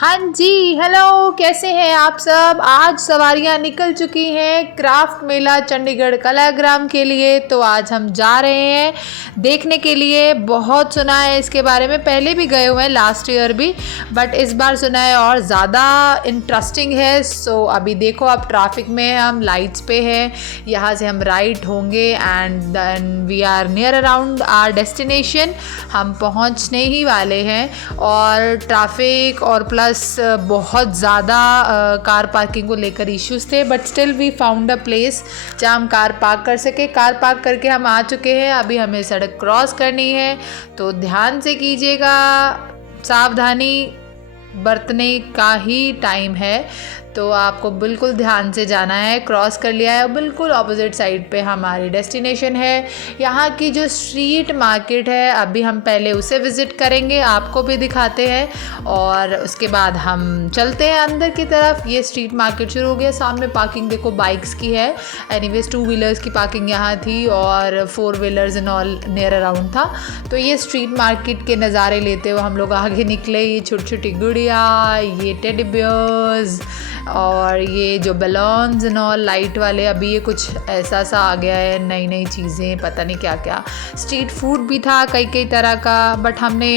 हाँ जी, हेलो, कैसे हैं आप सब। आज सवारियाँ निकल चुकी हैं क्राफ्ट मेला चंडीगढ़ कलाग्राम के लिए। तो आज हम जा रहे हैं देखने के लिए। बहुत सुना है इसके बारे में, पहले भी गए हुए हैं लास्ट ईयर भी, बट इस बार सुना है और ज़्यादा इंटरेस्टिंग है। सो अभी देखो, अब ट्रैफिक में हैं, हम लाइट्स पे हैं, यहाँ से हम राइट होंगे and then we are near around our destination. हम पहुँचने ही वाले हैं। और ट्रैफिक और प्लस बहुत ज़्यादा कार पार्किंग को लेकर इश्यूज थे, but still we found a place जहाँ हम कार पार्क कर सके। कार पार्क करके हम आ चुके हैं। अभी हमें सड़क क्रॉस करनी है, तो ध्यान से कीजिएगा, सावधानी बरतने का ही टाइम है। तो आपको बिल्कुल ध्यान से जाना है। क्रॉस कर लिया है, बिल्कुल ऑपोजिट साइड पे हमारी डेस्टिनेशन है। यहाँ की जो स्ट्रीट मार्केट है, अभी हम पहले उसे विज़िट करेंगे, आपको भी दिखाते हैं और उसके बाद हम चलते हैं अंदर की तरफ। ये स्ट्रीट मार्केट शुरू हो गया। सामने पार्किंग देखो बाइक्स की है, एनीवेज 2 व्हीलर्स की पार्किंग यहाँ थी और 4 wheelers and all near around था। तो ये स्ट्रीट मार्केट के नज़ारे लेते हुए हम लोग आगे निकले। ये छोटी छोटी गुड़िया, ये टेडी बियर्स और ये जो बैलून्स एंड ऑल लाइट वाले, अभी ये कुछ ऐसा सा आ गया है, नई नई चीज़ें, पता नहीं क्या क्या। स्ट्रीट फूड भी था कई कई तरह का, बट हमने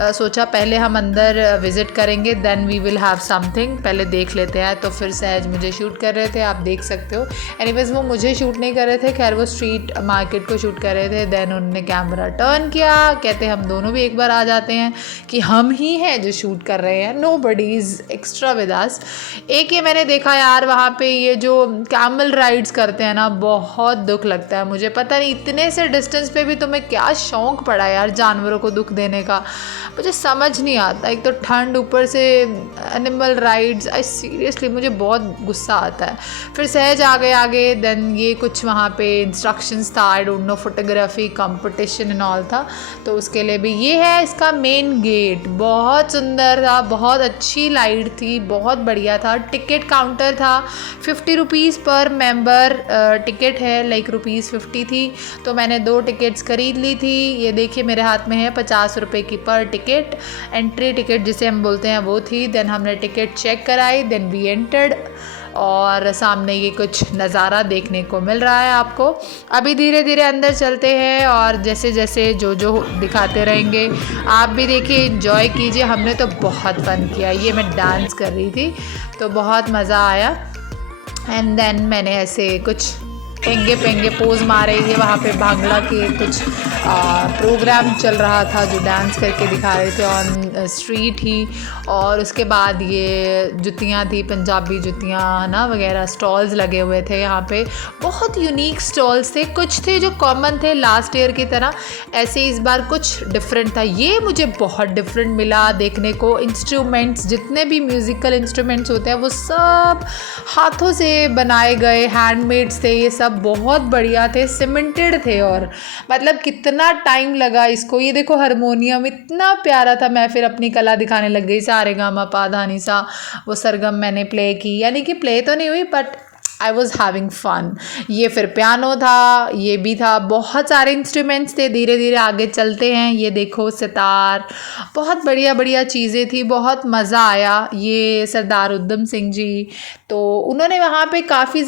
सोचा पहले हम अंदर विज़िट करेंगे, then we will have something, पहले देख लेते हैं। तो फिर सहज मुझे शूट कर रहे थे, आप देख सकते हो। एनीवेज वो मुझे शूट नहीं कर रहे थे, खैर वो स्ट्रीट मार्केट को शूट कर रहे थे। देन उन्होंने कैमरा टर्न किया, कहते हम दोनों भी एक बार आ जाते हैं कि हम ही हैं जो शूट कर रहे हैं, nobody is extra with us. एक ये मैंने देखा यार, वहाँ पे ये जो कैमल राइड्स करते हैं ना, बहुत दुख लगता है मुझे। पता नहीं इतने से डिस्टेंस पे भी तुम्हें क्या शौक़ पड़ा यार जानवरों को दुख देने का, मुझे समझ नहीं आता। एक तो ठंड, ऊपर से एनिमल राइड्स, आई सीरियसली मुझे बहुत गुस्सा आता है। फिर सहज आ गए आगे, देन ये कुछ वहाँ पे इंस्ट्रक्शंस था, I don't know, photography competition and all था, तो उसके लिए भी। ये है इसका मेन गेट, बहुत सुंदर था, बहुत अच्छी लाइट थी, बहुत बढ़िया था। टिकट काउंटर था, 50 रुपीज़ पर मेंबर टिकट है, लाइक ₹50 थी। तो मैंने 2 टिकट्स खरीद ली थी। ये देखिए मेरे हाथ में है 50 रुपये की पर टिकट, एंट्री टिकट जिसे हम बोलते हैं वो थी। देन हमने टिकट चेक कराई, देन वी एंटर्ड और सामने ये कुछ नज़ारा देखने को मिल रहा है आपको। अभी धीरे धीरे अंदर चलते हैं और जैसे जैसे जो जो दिखाते रहेंगे आप भी देखिए, एंजॉय कीजिए। हमने तो बहुत फ़न किया। ये मैं डांस कर रही थी तो बहुत मज़ा आया। एंड देन मैंने ऐसे कुछ पेंगे पेंगे पोज मारे। ये वहाँ पे भांगड़ा के कुछ प्रोग्राम चल रहा था जो डांस करके दिखा रहे थे ऑन स्ट्रीट ही। और उसके बाद ये जुतियाँ थी, पंजाबी जुतियाँ ना वगैरह, स्टॉल्स लगे हुए थे यहाँ पे। बहुत यूनिक स्टॉल्स थे, कुछ थे जो कॉमन थे लास्ट ईयर की तरह, ऐसे इस बार कुछ डिफरेंट था। ये मुझे बहुत डिफरेंट मिला देखने को। इंस्ट्रूमेंट्स, जितने भी म्यूज़िकल इंस्ट्रूमेंट्स होते हैं वो सब हाथों से बनाए गए, हैंडमेड्स थे ये सब, बहुत बढ़िया थे, सीमेंटेड थे। और मतलब कितना टाइम लगा इसको। ये देखो हारमोनियम इतना प्यारा था। मैं फिर अपनी कला दिखाने लग गई, सा रे गा मा पा धा नि सा, वो सरगम मैंने प्ले की, यानी कि प्ले तो नहीं हुई बट आई वॉज़ हैविंग फ़न। ये फिर पियानो था, ये भी था, बहुत सारे इंस्ट्रूमेंट्स थे। धीरे धीरे आगे चलते हैं। ये देखो सितार, बहुत बढ़िया बढ़िया चीज़ें थी, बहुत मज़ा आया। ये सरदार उधम सिंह जी, तो उन्होंने वहाँ पे काफ़ी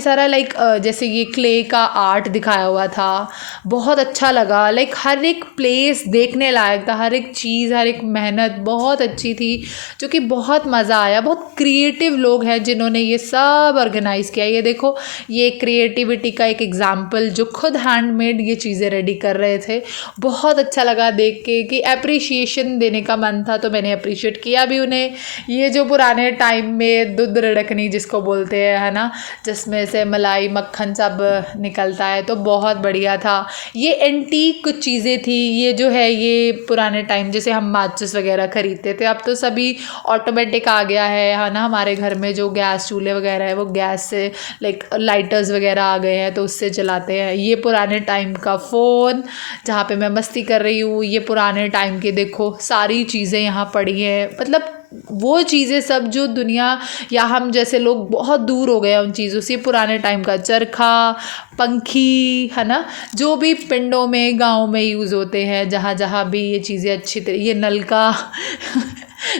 सारा लाइक जैसे ये क्ले का आर्ट दिखाया हुआ था, बहुत अच्छा लगा। लाइक हर एक प्लेस देखने लायक था, हर एक चीज़, हर एक मेहनत बहुत अच्छी थी, जो कि बहुत मज़ा आया। बहुत क्रिएटिव लोग हैं जिन्होंने ये सब ऑर्गेनाइज़ किया। ये देखो, ये क्रिएटिविटी का एक एग्जाम्पल, जो खुद हैंडमेड ये चीज़ें रेडी कर रहे थे। बहुत अच्छा लगा देख के कि अप्रिशिएशन देने का मन था, तो मैंने अप्रिशिएट किया भी उन्हें। ये जो पुराने टाइम में दूध रड़कनी जिसको बोलते हैं, है ना, जिसमें से मलाई मक्खन सब निकलता है, तो बहुत बढ़िया था। ये एंटीक कुछ चीज़ें थी। ये जो है ये पुराने टाइम, जैसे हम माचिस वगैरह ख़रीदते थे, अब तो सभी ऑटोमेटिक आ गया है ना। हमारे घर में जो गैस चूल्हे वगैरह है वो गैस से, लाइक लाइटर्स वगैरह आ गए हैं तो उससे जलाते हैं। ये पुराने टाइम का फ़ोन जहाँ पे मैं मस्ती कर रही हूँ, ये पुराने टाइम के देखो सारी चीज़ें यहाँ पड़ी हैं। मतलब वो चीज़ें सब जो दुनिया या हम जैसे लोग बहुत दूर हो गए उन चीज़ों से। पुराने टाइम का चरखा, पंखी, है ना, जो भी पिंडों में गाँव में यूज़ होते हैं, जहाँ जहाँ भी ये चीज़ें अच्छी तरह, ये नलका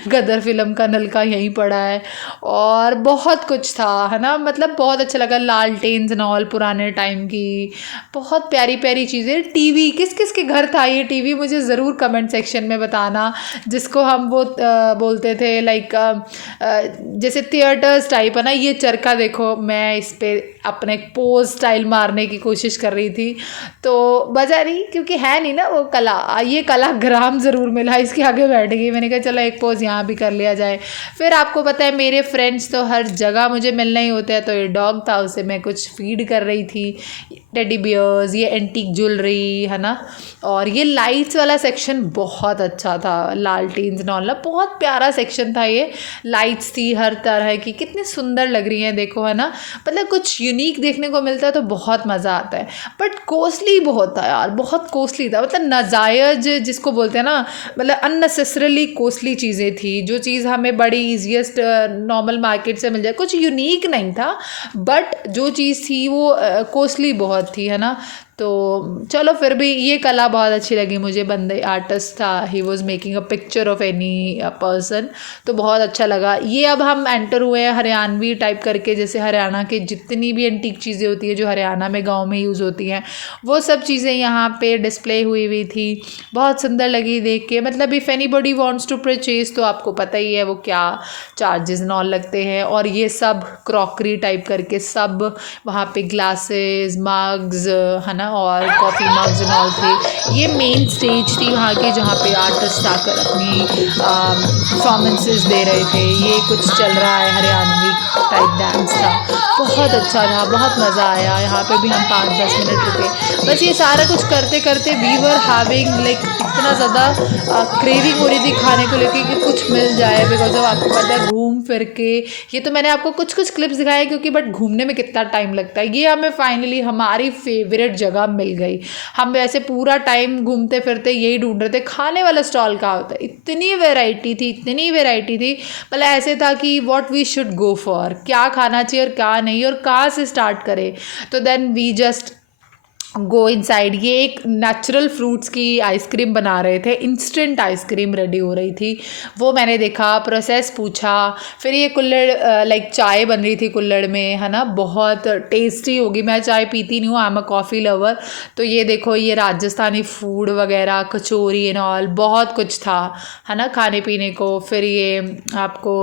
गदर फिल्म का नलका यहीं पड़ा है, और बहुत कुछ था, है ना। मतलब बहुत अच्छा लगा, लालटेन्स एंड ऑल पुराने टाइम की, बहुत प्यारी प्यारी चीज़ें। टीवी किस किस के घर था ये टीवी, मुझे ज़रूर कमेंट सेक्शन में बताना, जिसको हम वो बोलते थे लाइक जैसे थिएटर्स टाइप, है ना। ये चरखा देखो, मैं इस पर अपने पोज स्टाइल मारने की कोशिश कर रही थी, तो बजा नहीं क्योंकि है नहीं ना वो कला, ये कला ग्राम ज़रूर मिला, इसके आगे बैठ गई। मैंने कहा चलो एक पोज यहाँ भी कर लिया जाए। फिर आपको पता है मेरे फ्रेंड्स तो हर जगह मुझे मिलना ही होता है, तो ये डॉग था, उसे मैं कुछ फीड कर रही थी, टेडी बियर्स, ये एंटीक ज्वेलरी, है ना। और ये लाइट्स वाला सेक्शन बहुत अच्छा था, लालटेन्स नॉल, बहुत प्यारा सेक्शन था ये। लाइट्स थी हर तरह की, कितनी सुंदर लग रही हैं देखो, है ना। मतलब कुछ यूनिक देखने को मिलता है तो बहुत मज़ा आता है, बट कॉस्टली बहुत था यार, बहुत कॉस्टली था। मतलब नाजायज जिसको बोलते हैं ना, मतलब अननेसेसरली कॉस्टली चीज़ें थी। जो चीज़ हमें बड़ी ईजीएस्ट नॉर्मल मार्केट से मिल जाए, कुछ यूनिक नहीं था, बट जो चीज़ थी वो कॉस्टली बहुत थी, है ना। तो चलो फिर भी ये कला बहुत अच्छी लगी मुझे। बंदे आर्टिस्ट था, he was making a picture of any person, तो बहुत अच्छा लगा। ये अब हम एंटर हुए हैं हरियाणवी टाइप करके, जैसे हरियाणा के जितनी भी एंटीक चीज़ें होती है जो हरियाणा में गांव में यूज़ होती हैं, वो सब चीज़ें यहाँ पे डिस्प्ले हुई थी। बहुत सुंदर लगी देख के। मतलब if anybody wants to purchase, तो आपको पता ही है वो क्या चार्जेस नॉल लगते हैं। और ये सब क्रॉकरी टाइप करके सब वहाँ पे ग्लासेस, मग्स, है ना, और कॉफ़ी मग्स एंड ऑल थे। ये मेन स्टेज थी वहाँ की, जहाँ पे आर्टिस्ट आकर अपनी परफॉर्मेंसेस दे रहे थे। ये कुछ चल रहा है, हरियाणवी टाइप डांस था, बहुत अच्छा था, बहुत मज़ा आया। यहाँ पे भी हम 5-10 मिनट रुके। बस ये सारा कुछ करते करते वी वर हैविंग लाइक इतना ज़्यादा क्रेविंग हो रही थी खाने को लेके कि कुछ मिल जाए, बिकॉज अब आपको पता है घूम फिर के, ये तो मैंने आपको कुछ कुछ क्लिप्स दिखाए क्योंकि, बट घूमने में कितना टाइम लगता है। ये हमें फाइनली हमारी फेवरेट जगह मिल गई। हम वैसे पूरा टाइम घूमते फिरते यही ढूंढ रहे थे खाने वाला स्टॉल कहाँ होता है। इतनी वैरायटी थी, इतनी वैरायटी थी, मतलब ऐसे था कि what we should go for, क्या खाना चाहिए और क्या नहीं, और कहाँ से स्टार्ट करें। तो then we just go inside. ये एक नेचुरल फ्रूट्स की आइसक्रीम बना रहे थे, इंस्टेंट आइसक्रीम रेडी हो रही थी, वो मैंने देखा, प्रोसेस पूछा। फिर ये कुल्हड़ लाइक चाय बन रही थी कुल्हड़ में, है ना, बहुत टेस्टी होगी। मैं चाय पीती नहीं हूँ, I am a coffee lover. तो ये देखो, ये राजस्थानी फूड वगैरह, कचौरी एंड ऑल, बहुत कुछ था, है ना, खाने पीने को। फिर ये आपको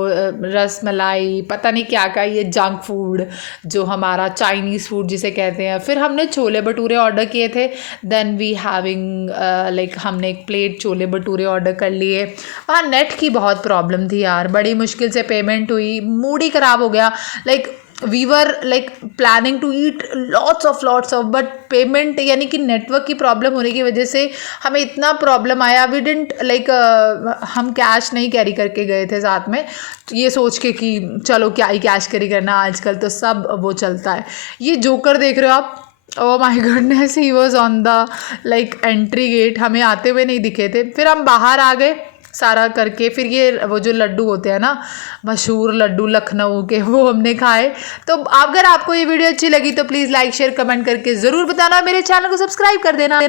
रस मलाई, पता नहीं क्या क्या, ये जंक फूड जो हमारा चाइनीज़ फूड जिसे कहते हैं। फिर हमने छोले भटूरे ऑर्डर किए थे, देन वी हैविंग लाइक हमने एक प्लेट छोले भटूरे ऑर्डर कर लिए। वहाँ नेट की बहुत प्रॉब्लम थी यार, बड़ी मुश्किल से पेमेंट हुई, मूड ही ख़राब हो गया। Like we were like planning to eat lots of but payment यानी कि नेटवर्क की प्रॉब्लम होने की वजह से हमें इतना प्रॉब्लम आया। वी डिडंट लाइक हम कैश नहीं कैरी करके गए थे साथ में, ये सोच के कि चलो क्या ही कैश कैरी करना, आजकल तो सब वो चलता है। ये जोकर देख रहे हो आप, oh my goodness, he was on the like entry gate, हमें आते हुए नहीं दिखे थे। फिर हम बाहर आ गए सारा करके। फिर ये वो जो लड्डू होते हैं ना, मशहूर लड्डू लखनऊ के, वो हमने खाए। तो अगर आपको ये वीडियो अच्छी लगी तो प्लीज़ लाइक शेयर कमेंट करके ज़रूर बताना, मेरे चैनल को सब्सक्राइब कर देना।